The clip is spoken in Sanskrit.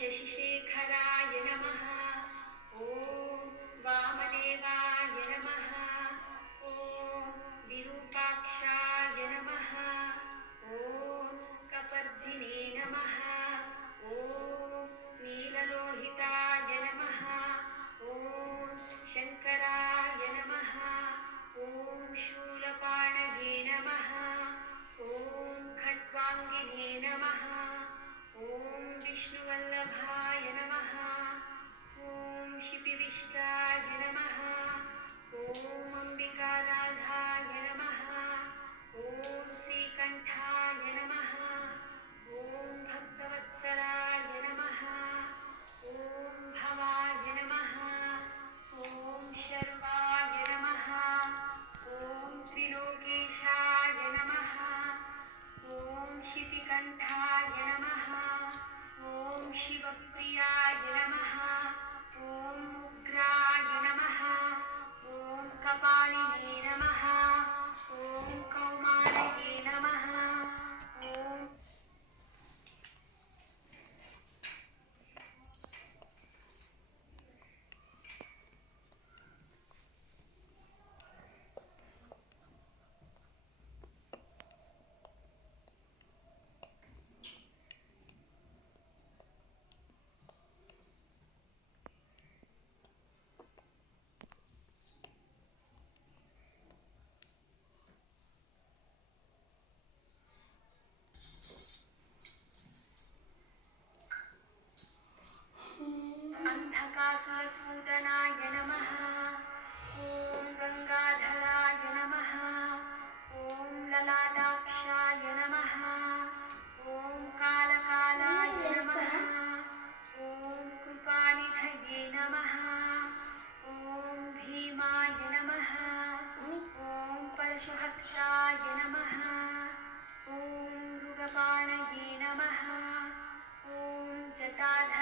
शशिशेखराय नमः। ॐ वामदेवाय नमः। ॐ विरूपाक्षाय नमः। ॐ कपर्दिने नमः। ॐ नीललोहिताय नमः। ॐ शङ्कराय नमः। ॐ शूलपाणये नमः। ॐ खट्वाङ्गिने नमः। ॐ विष्णुवल्लभाय नमः। ॐ शिपिविष्टाय नमः। ॐ अम्बिकानाथाय नमः। ॐ श्रीकण्ठाय नमः। ॐ भक्तवत्सलाय नमः। ॐ भवाय नमः। ॐ शर्वाय नमः। ॐ त्रिलोकेशाय नमः। ॐ शितिकण्ठाय नमः। ॐ शिवप्रियाय नमः। ॐ उग्राय नमः। ॐ कपालिने नमः। ॐ कौमारये नमः। ॐ अन्धकासुरसूदनाय नमः। ॐ गङ्गाधराय नमः। ॐ ललाटाक्षाय नमः। ॐ कालकालाय नमः। ॐ कृपानिधये नमः। ॐ भीमाय नमः। ॐ परशुहस्ताय नमः। ॐ मृगपाणये नमः। ॐ जटाधराय